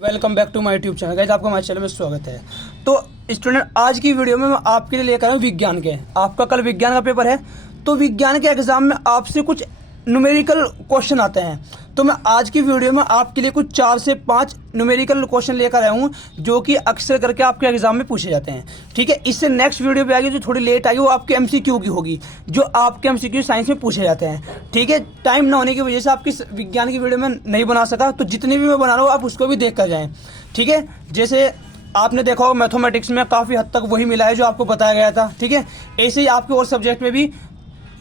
Welcome back to my YouTube channel guys, आपका हमारे channel में स्वागत है। तो स्टूडेंट, आज की वीडियो में मैं आपके लिए लेकर आया हूँ विज्ञान के। आपका कल विज्ञान का पेपर है, तो विज्ञान के एग्जाम में आपसे कुछ न्यूमेरिकल क्वेश्चन आते हैं। तो मैं आज की वीडियो में आपके लिए कुछ 4 से 5 न्यूमेरिकल क्वेश्चन लेकर आया हूँ जो कि अक्सर करके आपके एग्जाम में पूछे जाते हैं। ठीक है, इससे नेक्स्ट वीडियो पे आएगी जो थोड़ी लेट आएगी, वो आपके एमसीक्यू की होगी, जो आपके एमसीक्यू साइंस में पूछे जाते हैं। ठीक है, टाइम ना होने की वजह से आपकी विज्ञान की वीडियो में नहीं बना सका, तो जितनी भी मैं बना रहा हूँ आप उसको भी देख कर जाएँ। ठीक है, जैसे आपने देखा होगा मैथमेटिक्स में काफ़ी हद तक वही मिला है जो आपको बताया गया था। ठीक है, ऐसे ही आपके और सब्जेक्ट में भी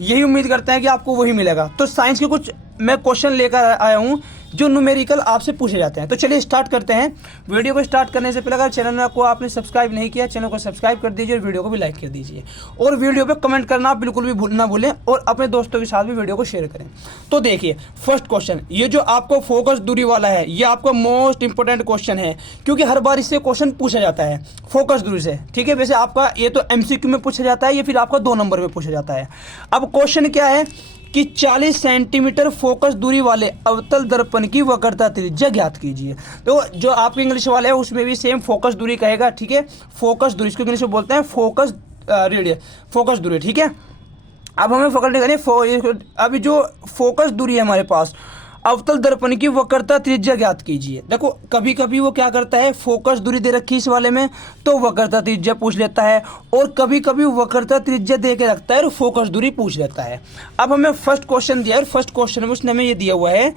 यही उम्मीद करते हैं कि आपको वही मिलेगा। तो साइंस के कुछ मैं क्वेश्चन लेकर आया हूँ जो न्यूमेरिकल आपसे पूछे जाते हैं। तो चलिए स्टार्ट करते हैं। वीडियो को स्टार्ट करने से पहले अगर चैनल को आपने सब्सक्राइब नहीं किया, चैनल को सब्सक्राइब कर दीजिए और वीडियो को भी लाइक कर दीजिए। और वीडियो पे कमेंट करना आप बिल्कुल भी ना भूलें और अपने दोस्तों के साथ भी वीडियो को शेयर करें। तो देखिए फर्स्ट क्वेश्चन, ये जो आपको फोकस दूरी वाला है, ये आपका मोस्ट इंपॉर्टेंट क्वेश्चन है क्योंकि हर बार इससे क्वेश्चन पूछा जाता है फोकस दूरी से। ठीक है, वैसे आपका ये तो एमसीक्यू में पूछा जाता है, ये फिर आपका 2 नंबर में पूछा जाता है। अब क्वेश्चन क्या है कि 40 सेंटीमीटर फोकस दूरी वाले अवतल दर्पण की वक्रता त्रिज्या ज्ञात कीजिए। तो जो आपके इंग्लिश वाले है उसमें भी सेम फोकस दूरी कहेगा। ठीक है, फोकस दूरी, इसको इंग्लिश में बोलते हैं फोकस रेडियस, फोकस दूरी। ठीक है, अब हमें पकड़ने का अभी जो फोकस दूरी है हमारे पास, अवतल दर्पण की वक्रता त्रिज्या ज्ञात कीजिए। देखो कभी कभी वो क्या करता है, फोकस दूरी दे रखी इस वाले में तो वक्रता त्रिज्या पूछ लेता है, और कभी कभी वक्रता त्रिज्या दे के रखता है और फोकस दूरी पूछ लेता है। अब हमें फर्स्ट क्वेश्चन दिया है, फर्स्ट क्वेश्चन में उसने हमें ये दिया हुआ है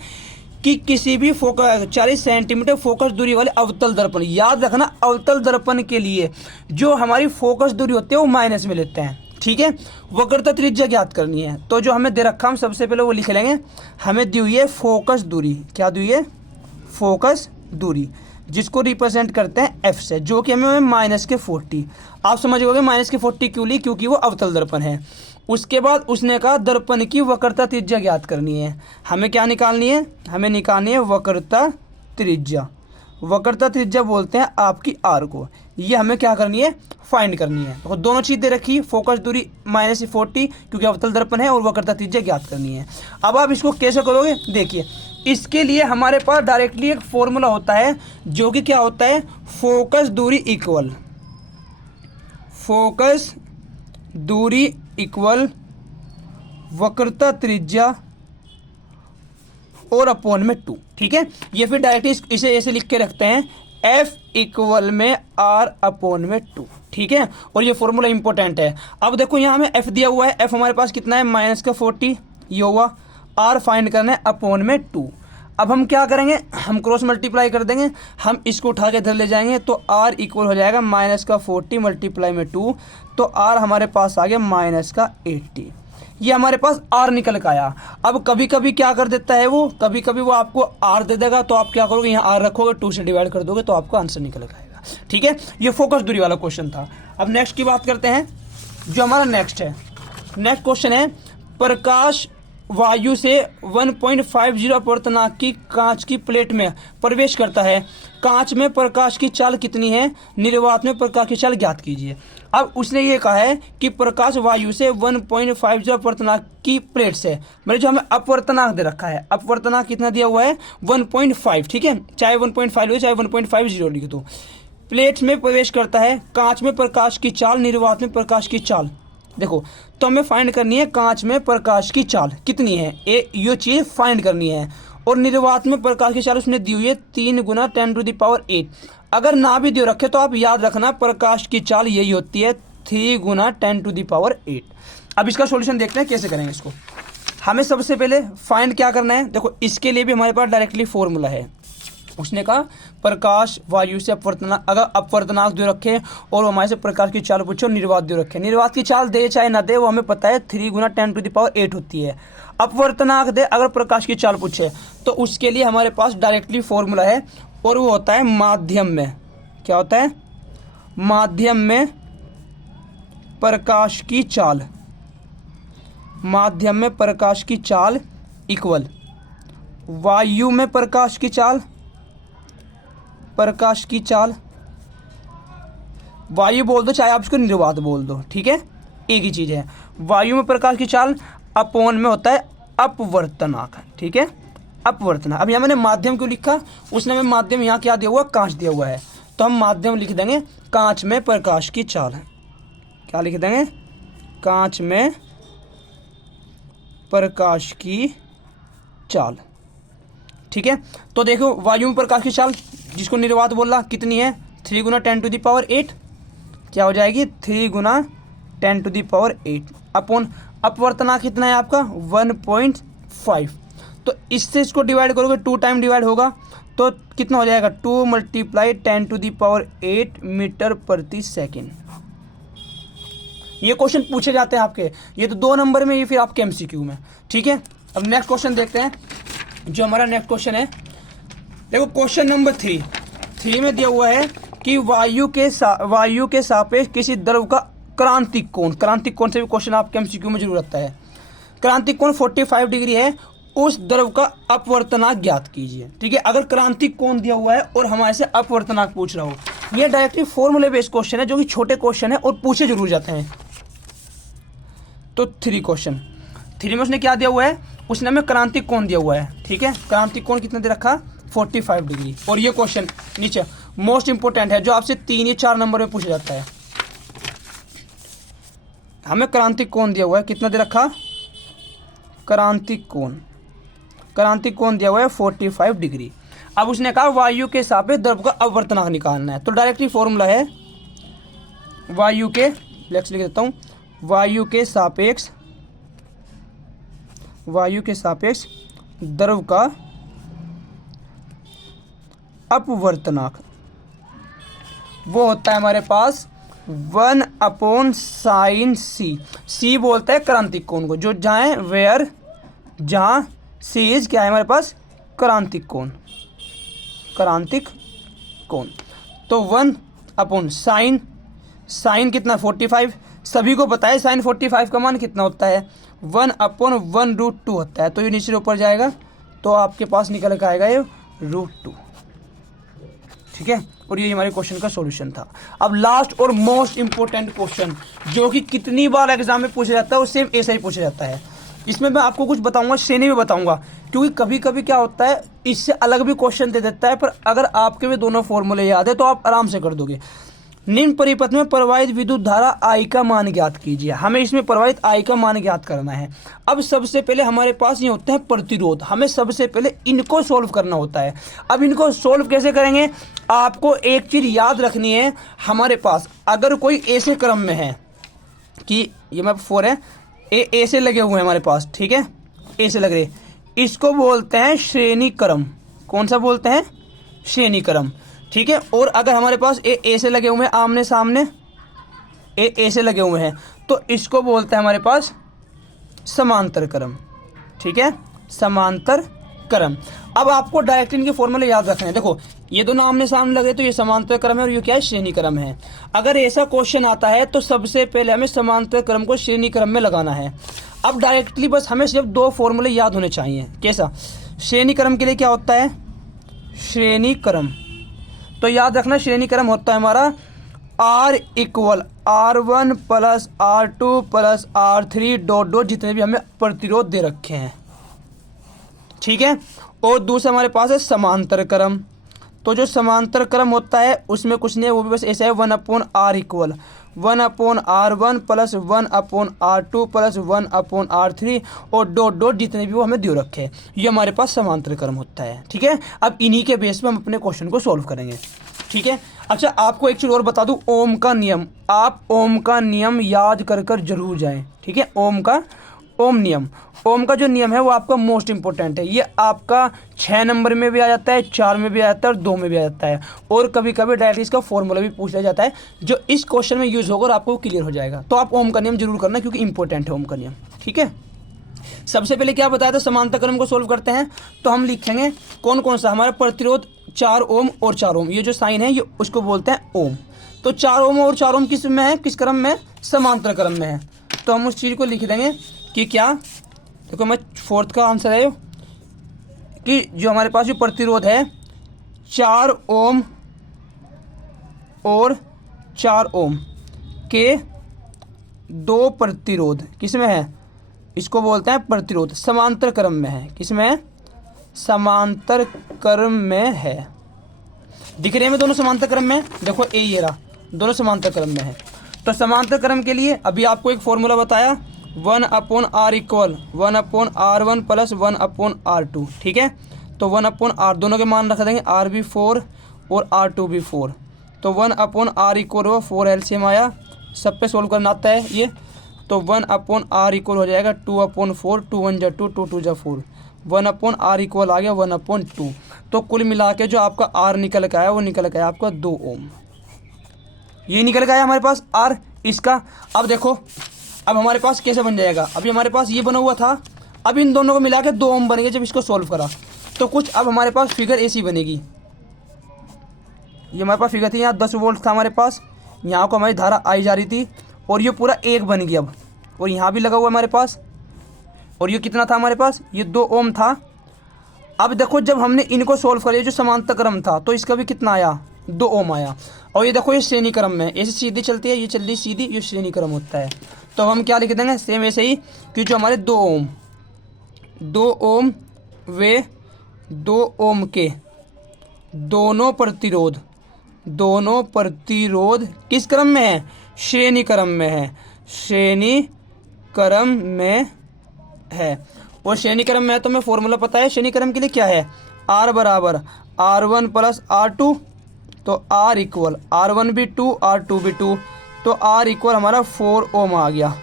कि किसी भी 40 सेंटीमीटर फोकस दूरी वाले अवतल दर्पण, याद रखना अवतल दर्पण के लिए जो हमारी फोकस दूरी होती है वो माइनस में लेते हैं। ठीक है, वक्रता त्रिज्या ज्ञात करनी है, तो जो हमें दे रखा हम सबसे पहले वो लिख लेंगे। हमें दी हुई है फोकस दूरी, क्या दी हुई है, फोकस दूरी, जिसको रिप्रेजेंट करते हैं एफ से, जो कि हमें माइनस के 40। आप समझ गए माइनस के 40 क्यों ली, क्योंकि वो अवतल दर्पण है। उसके बाद उसने कहा दर्पण की वक्रता त्रिज्या ज्ञात करनी है। हमें क्या निकालनी है, हमें निकालनी है वक्रता त्रिज्या। वक्रता त्रिज्या बोलते हैं आपकी आर को, ये हमें क्या करनी है, फाइंड करनी है। तो दोनों चीज़ दे रखी है, फोकस दूरी -40 क्योंकि अवतल दर्पण है, और वक्रता त्रिज्या ज्ञात करनी है। अब आप इसको कैसे करोगे, देखिए इसके लिए हमारे पास डायरेक्टली एक फॉर्मूला होता है जो कि क्या होता है, फोकस दूरी इक्वल, फोकस दूरी इक्वल वक्रता त्रिज्या और अपॉन में 2। ठीक है, ये फिर डायरेक्टली इसे ऐसे लिख के रखते हैं, F इक्वल में R अपॉन में 2। ठीक है, और ये फॉर्मूला इंपॉर्टेंट है। अब देखो यहाँ हमें F दिया हुआ है, F हमारे पास कितना है, -40, ये हुआ। R फाइंड करना है अपॉन में 2। अब हम क्या करेंगे, हम क्रॉस मल्टीप्लाई कर देंगे, हम इसको उठा के इधर ले जाएंगे तो R इक्वल हो जाएगा -40 मल्टीप्लाई में 2, तो R हमारे पास आ गया -80। ये हमारे पास R निकल के आया। अब कभी कभी क्या कर देता है वो, कभी कभी वो आपको R दे देगा, तो आप क्या करोगे, यहाँ R रखोगे, 2 से डिवाइड कर दोगे तो आपका आंसर निकल के आएगा। ठीक है, ये फोकस दूरी वाला क्वेश्चन था। अब नेक्स्ट की बात करते हैं, जो हमारा नेक्स्ट है, नेक्स्ट क्वेश्चन है, प्रकाश वायु से 1.50 अपवर्तनांक की कांच की प्लेट में प्रवेश करता है, कांच में प्रकाश की चाल कितनी है, निर्वात में प्रकाश की चाल ज्ञात कीजिए। अब उसने ये कहा है कि प्रकाश वायु से 1.50 अपवर्तनांक की प्लेट से, मतलब जो हमें अपवर्तनांक दे रखा है, अपवर्तनांक कितना दिया हुआ है 1.5। ठीक है, चाहे 1.5 हो चाहे 1.50 लिख दो, प्लेट में प्रवेश करता है, कांच में प्रकाश की चाल, निर्वात में प्रकाश की चाल। देखो तो हमें फाइंड करनी है कांच में प्रकाश की चाल कितनी है, ये चीज़ फाइंड करनी है। और निर्वात में प्रकाश की चाल उसने दी हुई है 3 × 10⁸। अगर ना भी दे रखे तो आप याद रखना प्रकाश की चाल यही होती है 3 × 10⁸। अब इसका सॉल्यूशन देखते हैं कैसे करेंगे इसको। हमें सबसे पहले फाइंड क्या करना है, देखो इसके लिए भी हमारे पास डायरेक्टली फॉर्मूला है। उसने कहा प्रकाश वायु से अपवर्तनांक, अगर अपवर्तनांक दे रखे और हमारे से प्रकाश की चाल पूछो, निर्वात दे रखे, निर्वात की चाल दे चाहे ना दे वो हमें पता है 3 × 10⁸ होती है। अपवर्तनांक दे अगर प्रकाश की चाल पूछे तो उसके लिए हमारे पास डायरेक्टली फॉर्मूला है, और वो होता है माध्यम में, क्या होता है, माध्यम में प्रकाश की चाल, माध्यम में प्रकाश की चाल इक्वल वायु में प्रकाश की चाल, प्रकाश की चाल, वायु बोल दो चाहे आप इसको निर्वात बोल दो, ठीक है एक ही चीज़ है। वायु में प्रकाश की चाल अपॉन में होता है अपवर्तनांक। ठीक है, अपवर्तनांक। अब यहाँ मैंने माध्यम क्यों लिखा, उसने हमें माध्यम यहाँ क्या दिया हुआ, कांच दिया हुआ है, तो हम माध्यम लिख देंगे कांच में प्रकाश की चाल। क्या लिख देंगे, कांच में प्रकाश की चाल। ठीक है, तो देखो वायु में प्रकाश की चाल जिसको निर्वात बोल रहा कितनी है, 3 × 10⁸ क्या हो जाएगी, 3 × 10⁸ अपॉन अपवर्तनांक कितना है आपका 1.5। तो इससे इसको डिवाइड करोगे 2 टाइम डिवाइड होगा तो कितना हो जाएगा 2 × 10⁸ मीटर प्रति सेकेंड। ये क्वेश्चन पूछे जाते हैं आपके, ये तो 2 नंबर में, ये फिर आपके एमसीक्यू में। ठीक है, अब नेक्स्ट क्वेश्चन देखते हैं। जो हमारा नेक्स्ट क्वेश्चन है, देखो क्वेश्चन नंबर 3 में दिया हुआ है कि वायु के सापेक्ष किसी द्रव का क्रांतिक कोण से भी क्वेश्चन आपके एमसीक्यू में जरूर आता है। क्रांतिक कोण 45 डिग्री है, उस द्रव का अपवर्तनांक ज्ञात कीजिए। ठीक है, अगर क्रांतिक कोण दिया हुआ है और हमारे से अपवर्तनांक पूछ रहा हो, ये डायरेक्टली फॉर्मूले बेस्ड क्वेश्चन है जो कि छोटे क्वेश्चन है और पूछे जरूर जाते हैं। तो 3 में उसने क्या दिया हुआ है, उसने हमें क्रांतिक कोण दिया हुआ है। ठीक है, क्रांतिक कोण कितना दे रखा 45 डिग्री। और ये क्वेश्चन नीचे मोस्ट इंपोर्टेंट है जो आपसे 3 या 4 नंबर में पूछा जाता है। हमें क्रांतिक कोण दिया हुआ है, कितना दे रखा, क्रांतिक कोण दिया हुआ है 45 डिग्री। अब उसने कहा वायु के सापेक्ष द्रव का अपवर्तनांक निकालना है, तो डायरेक्टली फॉर्मूला है वायु के, लिख देता हूं, वायु के सापेक्ष द्रव का अपवर्तनांक वो होता है हमारे पास 1/sin c बोलता है क्रांतिक कोण को, जो जहां c इज क्या है हमारे पास क्रांतिक कोण। तो 1/sin कितना 45, सभी को पता है sin 45 का मान कितना होता है 1/1√2 होता है। तो ये नीचे ऊपर जाएगा तो आपके पास निकल के आएगा ये √2। ठीक है, और ये हमारे क्वेश्चन का सॉल्यूशन था। अब लास्ट और मोस्ट इंपोर्टेंट क्वेश्चन जो कि कितनी बार एग्जाम में पूछा जाता है और सेम ऐसा ही पूछा जाता है। इसमें मैं आपको कुछ बताऊंगा, श्रेणी में बताऊंगा, क्योंकि कभी कभी क्या होता है इससे अलग भी क्वेश्चन दे देता है, पर अगर आपके में दोनों फॉर्मूले याद है तो आप आराम से कर दोगे। निम्न परिपथ में प्रवाहित विद्युत धारा I का मान ज्ञात कीजिए। हमें इसमें प्रवाहित I का मान ज्ञात करना है। अब सबसे पहले हमारे पास ये होता है प्रतिरोध, हमें सबसे पहले इनको सोल्व करना होता है। अब इनको सोल्व कैसे करेंगे, आपको एक चीज़ याद रखनी है, हमारे पास अगर कोई ऐसे क्रम में है कि ये मैं 4 है, ऐसे लगे हुए हैं हमारे पास, ठीक है, ऐसे लग रहे, इसको बोलते हैं श्रेणी क्रम। कौन सा बोलते हैं, श्रेणी क्रम। ठीक है, और अगर हमारे पास ऐसे लगे हुए हैं आमने सामने, ऐसे लगे हुए हैं, तो इसको बोलते हैं हमारे पास समांतर क्रम। ठीक है, समांतर क्रम। अब आपको डायरेक्ट इनके फॉर्मूले याद रखने हैं। देखो ये दोनों आमने सामने लगे तो ये समांतर क्रम है और ये क्या है, श्रेणी क्रम है। अगर ऐसा क्वेश्चन आता है तो सबसे पहले हमें समांतर क्रम को श्रेणी क्रम में लगाना है। अब डायरेक्टली बस हमें सिर्फ 2 फॉर्मूले याद होने चाहिए। कैसा, श्रेणी क्रम के लिए क्या होता है, श्रेणी क्रम, तो याद रखना श्रेणी क्रम होता है हमारा R = R1 + R2 + R3 ... जितने भी हमें प्रतिरोध दे रखे हैं। ठीक है, और दूसरा हमारे पास है समांतर क्रम। तो जो समांतर क्रम होता है उसमें कुछ नहीं है, वो भी बस ऐसा है 1/R = 1/R1 + 1/R2 + 1/R3 और ... जितने भी वो हमें दे रखे हैं, ये हमारे पास समांतर क्रम होता है। ठीक है, अब इन्हीं के बेस पे हम अपने क्वेश्चन को सॉल्व करेंगे। ठीक है, अच्छा आपको एक चीज़ और बता दूं, ओम का नियम, आप ओम का नियम याद कर जरूर जाएं। ठीक है, ओम का जो नियम है वो आपका मोस्ट इंपॉर्टेंट है। ये आपका 6 नंबर में भी आ जाता है, 4 में भी आ जाता है और 2 में भी आ जाता है, और कभी कभी डायरेक्ट इसका फॉर्मूला भी पूछा जाता है जो इस क्वेश्चन में यूज होगा और आपको क्लियर हो जाएगा। तो आप ओम का नियम जरूर करना क्योंकि इंपॉर्टेंट है ओम का नियम। ठीक है, सबसे पहले क्या बताया था, समांतर क्रम को सोल्व करते हैं तो हम लिखेंगे कौन कौन सा, हमारा प्रतिरोध 4 ओम और 4 ओम, ये जो साइन है ये उसको बोलते हैं ओम। तो 4 ओम और 4 ओम किस में है, किस क्रम में, समांतर क्रम में है। तो हम उस चीज़ को लिख देंगे कि क्या, देखो मैं 4th का आंसर है कि जो हमारे पास जो प्रतिरोध है 4 ओम और 4 ओम के 2 प्रतिरोध किस में है, इसको बोलते हैं प्रतिरोध, समांतर क्रम में है। किस में है, समांतर क्रम में है। दिख रहे हैं दोनों समांतर क्रम में, देखो ये रहा, दोनों समांतर क्रम में है। तो समांतर क्रम के लिए अभी आपको एक फॉर्मूला बताया, 1/r equal 1/r1 plus 1/r2, ठीक है। तो 1/r दोनों के मान रख देंगे, r भी 4 और r2 भी 4। तो 1/r इक्वल हुआ 4, एलसीएम आया, सब पे सोल्व करना आता है ये। तो 1/r इक्वल हो जाएगा 2/4, 2 1 जा 2, 2 2 जा 4, 1/r इक्वल आ गया 1/2। तो कुल मिला के जो आपका r निकल के आया वो निकल के आया आपका 2 ओम। ये निकल के आया हमारे पास r इसका। अब देखो अब हमारे पास कैसे बन जाएगा, अभी हमारे पास ये बना हुआ था, अब इन दोनों को मिला के 2 ओम बन गए जब इसको सोल्व करा। तो कुछ अब हमारे पास फिगर ऐसी बनेगी, ये हमारे पास फिगर थी, यहाँ 10 वोल्ट था हमारे पास, यहाँ को हमारी धारा आई जा रही थी और ये पूरा 1 बन गया अब, और यहाँ भी लगा हुआ हमारे पास, और ये कितना था हमारे पास, ये 2 ओम था। अब देखो जब हमने इनको सोल्व कर, जो समांतर क्रम था तो इसका भी कितना आया, 2 ओम आया। और ये देखो ये श्रेणी क्रम में ऐसे सीधी चलती है, ये चल रही सीधी, ये श्रेणी क्रम होता है। तो हम क्या लिख देंगे सेम ऐसे ही कि जो हमारे 2 ओम वे 2 ओम के दोनों प्रतिरोध किस क्रम में है, श्रेणी क्रम में है, श्रेणी क्रम में है। और श्रेणी क्रम में है तो हमें फॉर्मूला पता है श्रेणी क्रम के लिए क्या है, r बराबर r1 प्लस r2। तो r इक्वल r1 भी 2, r2 भी 2, तो r इक्वल हमारा 4 ओम आ गया।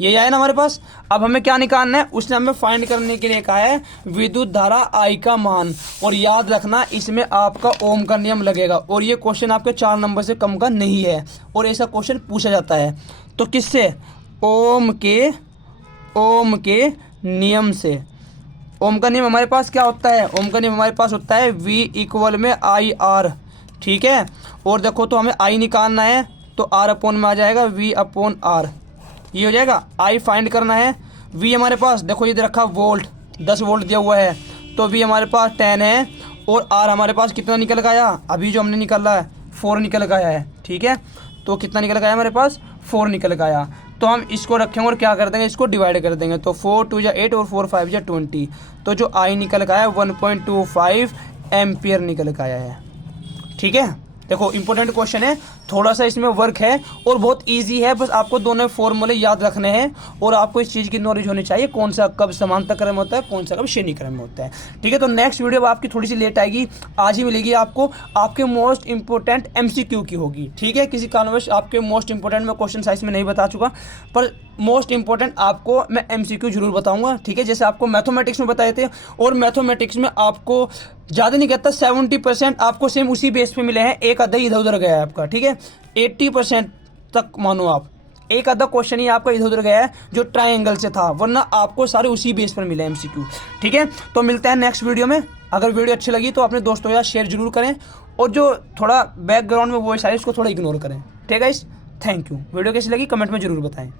ये आया ना हमारे पास। अब हमें क्या निकालना है, उसने हमें फाइंड करने के लिए कहा है विद्युत धारा I का मान। और याद रखना इसमें आपका ओम का नियम लगेगा, और ये क्वेश्चन आपके 4 नंबर से कम का नहीं है, और ऐसा क्वेश्चन पूछा जाता है। तो किससे, ओम के नियम से। ओम का नियम हमारे पास क्या होता है, ओम का नियम हमारे पास होता है V इक्वल में IR, ठीक है। और देखो तो हमें I निकालना है, तो R अपॉन में आ जाएगा V अपॉन R, ये हो जाएगा। I फाइंड करना है, V हमारे पास देखो ये रखा वोल्ट, 10 वोल्ट दिया हुआ है, तो V हमारे पास 10 है, और R हमारे पास कितना निकल गया, अभी जो हमने निकाला है 4 निकल गया है, ठीक है। तो कितना निकल गया हमारे पास, 4 निकल गया। तो हम इसको रखेंगे और क्या कर देंगे, इसको डिवाइड कर देंगे। तो 4 2 जा 8 और 4 5 जा 20। तो जो I निकल गया है 1.25 एम्पियर निकल गया है, ठीक है। देखो इंपॉर्टेंट क्वेश्चन है, थोड़ा सा इसमें वर्क है और बहुत इजी है, बस आपको दोनों फॉर्मूले याद रखने हैं और आपको इस चीज़ की नॉलेज होनी चाहिए कौन सा कब समांतर क्रम होता है, कौन सा कब श्रेणी क्रम में होता है, ठीक है। तो नेक्स्ट वीडियो आपकी थोड़ी सी लेट आएगी, आज ही मिलेगी आपको, आपके मोस्ट इंपॉर्टेंट MCQ की होगी, ठीक है। किसी कारणवश आपके मोस्ट इंपॉर्टेंट में क्वेश्चन साइज में नहीं बता चुका, पर मोस्ट इंपॉर्टेंट आपको मैं MCQ जरूर बताऊंगा, ठीक है। जैसे आपको मैथमेटिक्स में बताए थे, और मैथमेटिक्स में आपको ज़्यादा नहीं कहता 70% आपको सेम उसी बेस पे मिले हैं, एक आधा इधर उधर गया है आपका, ठीक है। 80% तक मानो आप, एक आधा क्वेश्चन ही आपका इधर उधर गया है जो ट्रायंगल से था, वरना आपको सारे उसी बेस पर मिले MCQ, ठीक है। तो मिलते हैं नेक्स्ट वीडियो में। अगर वीडियो अच्छी लगी तो अपने दोस्तों के साथ शेयर जरूर करें, और जो थोड़ा बैकग्राउंड में वॉइस है इसको थोड़ा इग्नोर करें, ठीक है गाइस। Thank you. वीडियो कैसी लगी कमेंट में जरूर बताएं।